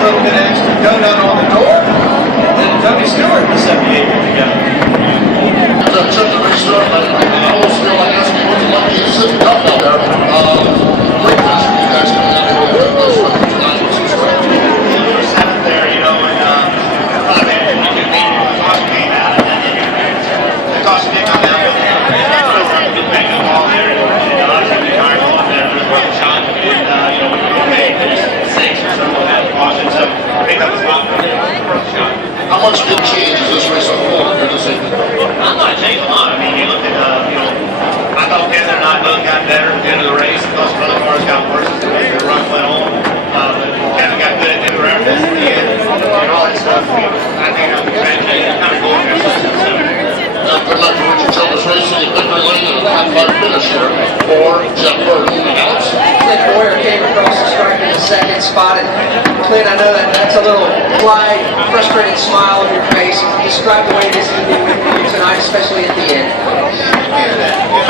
little bit of extra donut on the door. Then Tony Stewart in the 78 to go. Check the race start. I almost feel like that's what's lucky to sit the cup out there. Great finish for you guys coming out here with those fucking tonight. We're seventh there, you know, and I mean, it cost me that. It cost me on that. Good bang of the ball there. And I was going to be tired of there. It was a rough shot. And, you know, we were okay. Six or something like that. Caution. So pick up the top for the first shot. How much did change as this race unfolded here this evening? I'm not changing a lot. I mean, you look at, you know, I thought Kevin and I both got better at the end of the race. I thought some other cars got worse as the run went on. But Kevin got good at doing around this at the end and all that stuff. I think I'm kind of going for something. Good luck to Richard Childress Racing in victory lane and a top 5 finish here for Jeff Burton. Alex? Clint Boyer came across the stripe in the second spot. And Clint, I know that's a little wide, frustrated smile on your face. Describe the way this evening went for you tonight, especially at the end.